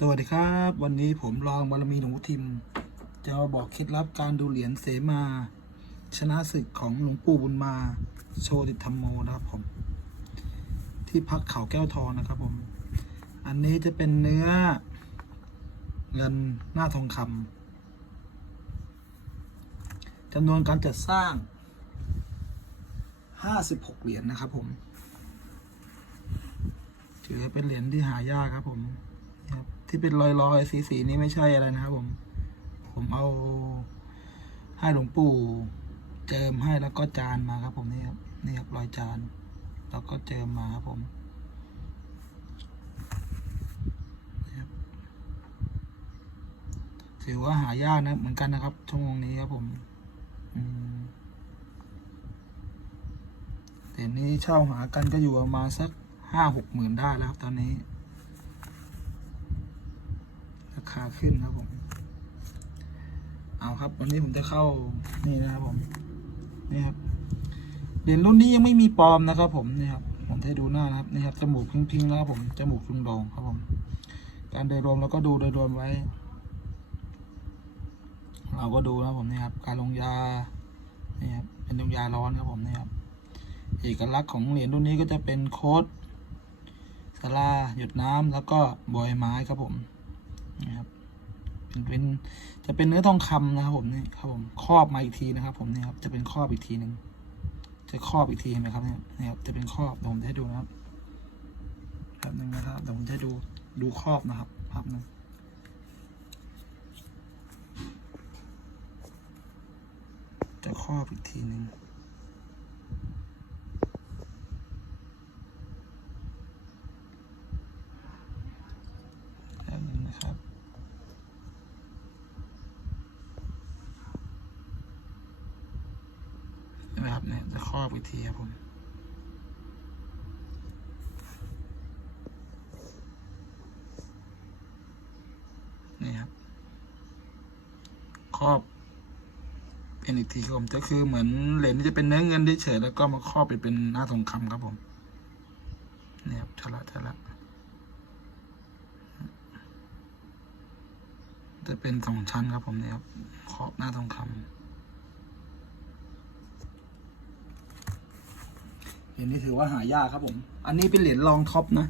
สวัสดีครับ วันนี้ผมรองบารมีหลวงพ่อทิม จะมาบอกเคล็ดลับการดูเหรียญเสมา ชนะศึกของหลวงปู่บุญมา โชติธรรมโมนะครับผม ที่พักเขาแก้วทองนะครับผม อันนี้จะเป็นเนื้อ เงินหน้าทองคำจำนวนการจัดสร้าง 56 เหรียญนะครับผม ถือเป็นเหรียญที่หายากครับผม ที่เป็นรอยรอยสีสีๆนี่ไม่ใช่อะไรนะครับผม ผมเอา ให้หลวงปู่เจิมให้แล้วก็จานมาครับ ผมนี่ครับนี่ครับรอยจานแล้วก็เจิมมาครับผมถือว่าหายากนะ เหมือนกันนะครับชั่วโมงนี้ครับผมอืมแต่นี้เช่าหากันก็อยู่ประมาณสักห้าหกหมื่นได้แล้วครับตอนนี้ ราขึ้นครับผม เอาครับ วันนี้ผมจะเข้านี่นะครับผม นี่ครับเหรียญรุ่นนี้ยังไม่มีปลอมนะครับ ผมนี่ครับ ผมให้ดูหน้านะครับนี่ครับจมูกพิงๆนะครับผมจมูกชุงโดงครับผม การโดยรวมเราก็ดูโดยรวมไว้ เราก็ดูนะครับผมนี่ครับ การลงยานี่ครับเป็นลงยาร้อนครับผมนี่ครับเอกลักษณ์ของเหรียญรุ่นนี้ก็จะเป็นโค้ดสลาหยดน้ำแล้วก็บอยไม้ครับผม นะครับเป็นจะเป็นเนื้อทองคำนะครับผมนี่ครับผมครอบมาอีกทีนะครับ ผมนี่ครับจะเป็นครอบอีกทีหนึ่งจะครอบอีกทีเห็นไหมครับเนี่ยนี่ครับจะเป็นครอบเดี๋ยวผมจะให้ดูนะครับครับหนึ่งนะครับเดี๋ยวผมจะดูดูครอบนะครับภาพหนึ่งจะครอบอีกทีหนึ่ง แบบนี้นะครับ เห็ นี่ยจะครอบอีกทีครับผมนี่ครับครอบเป็นอีกทีครับผมก็คือเหมือนเหรียญนี่จะเป็นเนื้อเงินเฉยแล้วก็มาครอบไปเป็นหน้าทองคำครับผมเนี่ยครับชะละชะละจะเป็นสองชั้นครับผมเนี่ยครับขอบหน้าทองคำ เหรียญนี้ถือว่าหายากครับผม อันนี้เป็นเหรียญรองท็อปนะ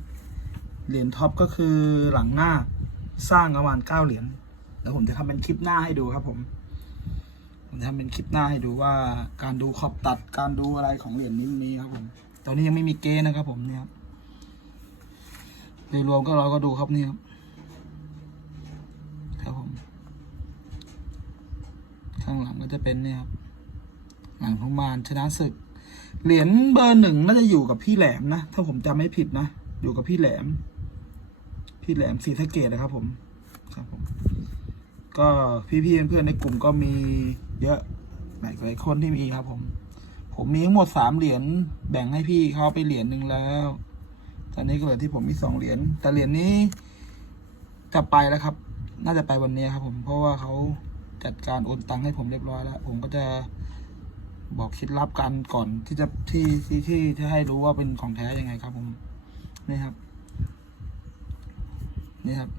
เหรียญท็อปก็คือหลังหน้าสร้างประมาณเก้าเหรียญแล้วผมจะทำเป็นคลิปหน้าให้ดูครับ ผม ผมจะทำเป็นคลิปหน้าให้ดูว่าการดูขอบตัดการดูอะไรของเหรียญนี้นี้ครับผม ตอนนี้ยังไม่มีเกณฑ์นะครับ ผมเนี่ยครับโดยรวมก็เราก็ดูครับนี่ครับครับผม ข้างหลังก็จะเป็นเนี่ยครับหลังของมารชนะศึก เหรียญเบอร์หนึ่งน่าจะอยู่กับพี่แหลมนะ ถ้าผมจำไม่ผิดนะ อยู่กับพี่แหลม พี่แหลมศรีสะเกดนะครับผมครับผม ก็พี่ๆเพื่อนๆในกลุ่มก็มีเยอะหลายหลายคนที่มีครับ ผม ผมมีทั้งหมดสามเหรียญแบ่งให้พี่เขาไปเหรียญหนึ่งแล้วตอนนี้ก็เหลือที่ผมมีสองเหรียญแต่เหรียญนี้จะไปแล้วครับ น่าจะไปวันนี้ครับ ผมเพราะว่าเขาจัดการโอนตังค์ให้ผมเรียบร้อยแล้ว ผมก็จะ บอกคล็ดลับกันก่อนที่จะที่ที่ที่จะให้รู้ว่าเป็นของแท้ยังไงครับผมนี่ครับ นี่ครับ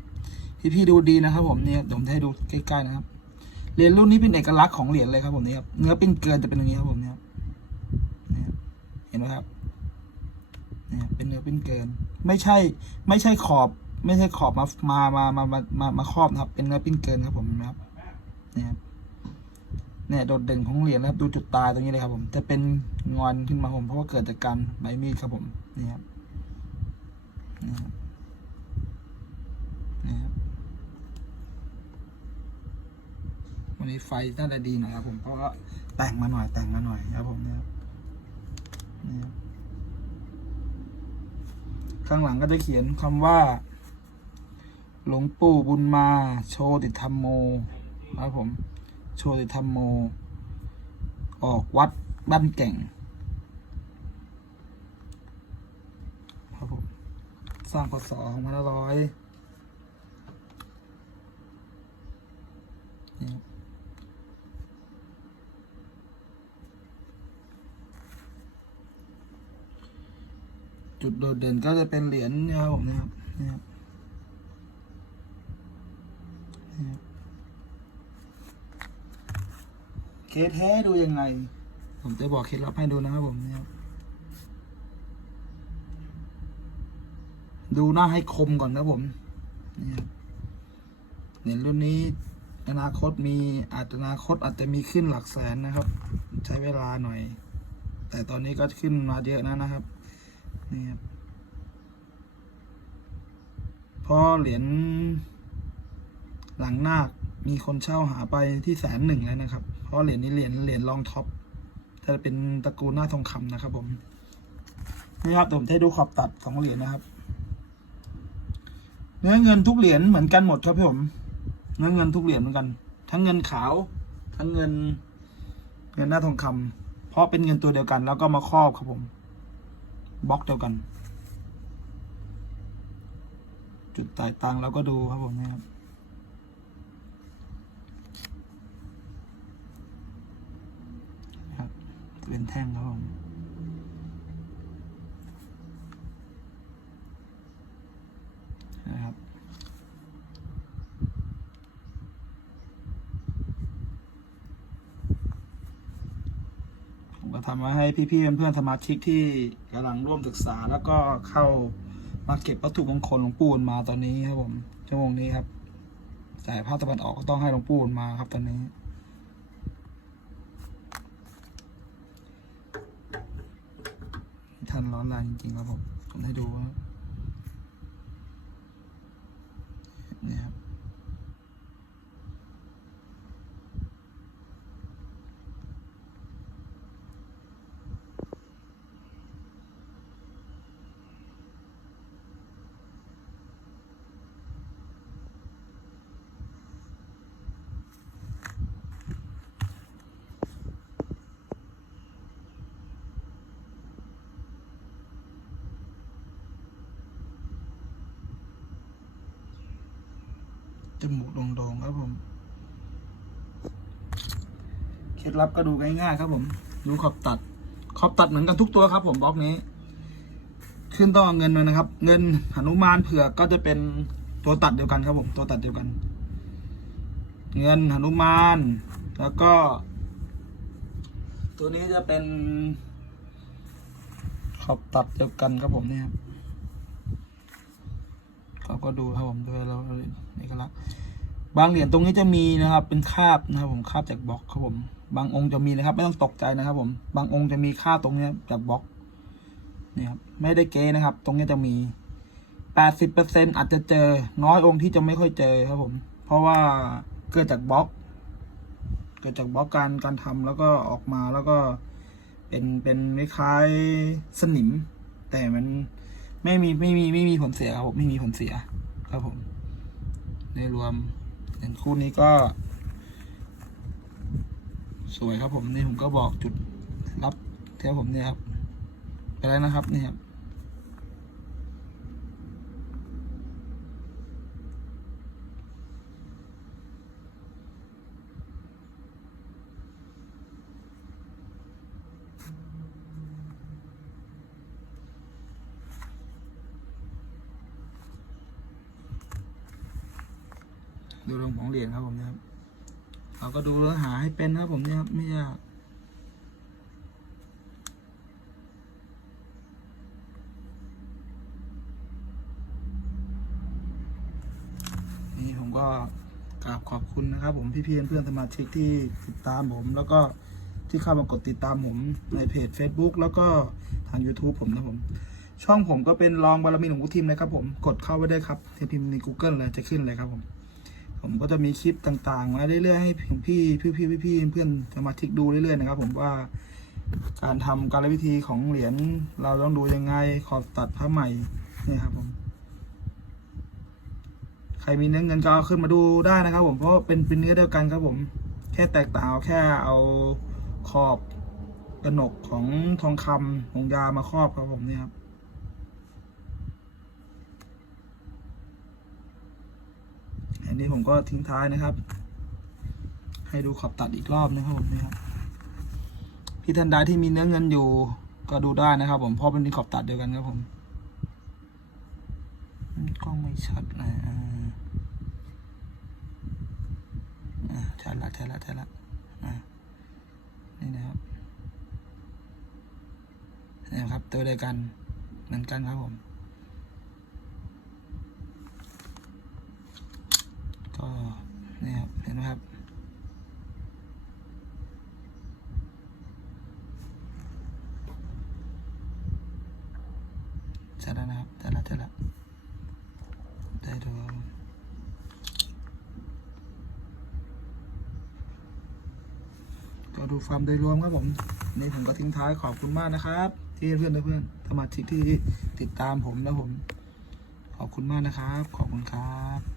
พี่พี่ดูดีนะครับ ผมนี่ครับเดี๋ยผมจะให้ดูใกล้ๆนะครับเหรียญรุ่นนี้เป็นเอกลักษณ์ของเหรียญเลยครับผมนี่ครับเนื้อเป็นเกินจะเป็นอย่างนี้ครับผมเนี่ยครับเห็นไหมครับนี่ครับเป็นเนื้อเป็นเกิน ไม่ใช่ ไม่ใช่ขอบ ไม่ใช่ขอบมามามามามามาครอบนะครับ เป็นเนื้อปิ้นเกินครับผมนะครับนี่ครับ เนี่ยโดดเด่นของเหรียญนะครับ ดูจุดตายตรงนี้เลยครับผม จะเป็นงอนขึ้นมาผม เพราะว่าเกิดจากการใบมีดครับผม นี่ครับ นี่ครับนี่ครับ วันนี้ไฟน่าจะดีหน่อยครับผม เพราะว่าแต่งมาหน่อยแต่งมาหน่อยครับผมนี่ครับนี่ครับข้างหลังก็จะเขียนคำว่า หลวงปู่บุญมา โชติธรรมโมครับผม โชติธรรมโม ออกวัดบ้านแก่งครับผมสร้างพศสองพันร้อยจุดโดดเด่นก็จะเป็นเหรียญนะครับผมนะครับนี่ครับ แท้ดูยังไง ผมจะบอกเคล็ดลับให้ดูนะครับผมดูหน้าให้คมก่อนครับผมนี่ครับเหรียรุ่นนี้อนาคตมีอาจอนาคตอาจจะมีขึ้นหลักแสนนะครับ ใช้เวลาหน่อย แต่ตอนนี้ก็ขึ้นมาเยอะนะนะครับนี่ครับพอเหรียญหลังนาค มีคนเช่าหาไปที่แสนหนึ่งแล้วนะครับ เพราะเหรียญนี้เหรียญเหรียญรองท็อปถ้าเป็นตระกูลหน้าทองคำนะครับ ผมนี่ครับผมจะดูขอบตัดของเหรียญนะครับ เนื้อเงินทุกเหรียญเหมือนกันหมดครับพี่ผมเนื้อเงินทุกเหรียญเหมือนกัน ทั้งเงินขาว ทั้งเงิน เงินหน้าทองคำเพราะเป็นเงินตัวเดียวกัน แล้วก็มาครอบครับผมบล็อกเดียวกัน จุดตายตังเราก็ดูครับผมนี่ยครับ ครับเป็นแท่งครับผมนะครับผมก็ทำมาให้พี่ๆเพื่อนๆสมาชิกที่กำลังร่วมศึกษาแล้วก็เข้ามาเก็บวัตถุมงคลหลวงปู่มาตอนนี้ครับผมชั่วโมงนี้ครับสายภาคตะวันออกก็ต้องให้หลวงปู่มาครับตอนนี้ ทันร้อนแรงจริงๆครับผมผมให้ดูว่า จมูกโด่งๆครับผมเคล็ดลับก็ดูง่ายๆครับ ผมดูขอบตัด ขอบตัดเหมือนกันทุกตัวครับ ผมบล็อกนี้ ขึ้นต้องเอาเงินเลยนะครับ เงินหนุมานเผือกก็จะเป็นตัวตัดเดียวกันครับผม ตัวตัดเดียวกัน เงินหนุมานแล้วก็ ตัวนี้จะเป็นขอบตัดเดียวกันครับผมเนี่ยครับ เขาก็ดูครับผมด้วยแล้วนี่ก็ละบางเหรียญตรงนี้จะมีนะครับ เป็นคาบนะครับผมคาบจากบล็อกครับผม บางองค์จะมีนะครับ ไม่ต้องตกใจนะครับ ผม บางองค์จะมีคาบตรงนี้จากบล็อกนี่ครับไม่ได้เก๊นะครับ ตรงนี้จะมีแปดสิบเปอร์เซ็นอาจจะเจอ น้อยองค์ที่จะไม่ค่อยเจอครับผม เพราะว่าเกิดจากบล็อก เกิดจากบล็อกการการทำแล้วก็ออกมาแล้วก็เป็นเป็นคล้ายๆสนิม แต่มัน ไม่มีไม่มีไม่มีผลเสียครับผมไม่มีผลเสีย ครับผม ในรวมเหรียญคู่นี้ก็ สวยครับผมนี่ผมก็บอกจุดรับเที่ยวผมเนี่ยครับ ไปแล้วนะครับนี่ครับ ดูเรื่องของเหรียญครับผมเนี่ยครับเราก็ดูเรื่องหาให้เป็นนะครับผมเนี่ยครับไม่ยากนี่ผมก็กราบขอบคุณนะครับ ผมพี่ๆเพื่อนสมาชิกที่ติดตามผม แล้วก็ที่เข้ามากดติดตามผมในเพจ Facebook แล้วก็ทาง YouTube ผมนะผม ช่องผมก็เป็นรองบารมีหลวงพุทิมนะครับผมกดเข้าไว้ได้ครับที่พิมพ์ใน Google เลยจะขึ้นเลยครับผม ผมก็จะมีคลิปต่างๆ มาเรื่อยๆให้พี่พี่พี่พี่เพื่อนสมาชิกดูเรื่อยๆนะครับ ผมว่าการทำการวิธีของเหรียญเราต้องดูยังไงขอบตัดผ้าใหม่เนี่ยครับผมใครมีเนื้อเงินก็เอาขึ้นมาดูได้นะครับ ผมเพราะเป็นเป็นเนื้อเดียวกันครับผม แค่แตกต่างแค่เอาขอบกระหนกของทองคำของยามาครอบครับผมเนี่ยครับ นี้ผมก็ทิ้งท้ายนะครับ ให้ดูขอบตัดอีกรอบนะครับผมนี่ครับพี่ท่านใดที่มีเนื้อเงินอยู่ก็ดูได้นะครับผมเพราะมันมีขอบตัดเดียวกันครับผมกล้องไม่ชัดนะชัดละชัดละชัดละนี่นะครับนี่ครับตัวเดียวกันเหมือนกันครับผม ก็เนี่ยครับเห็นไหมครับเสร็จแล้วนะครับเสร็จแล้วเสร็จแล้วได้ดูก็ดูฟาร์มโดยรวมครับผมนี่ผมก็ทิ้งท้ายขอบคุณมากนะครับ ที่เพื่อนเพื่อนสมาชิกที่ติดตามผมนะผม ขอบคุณมากนะครับ ขอบคุณครับ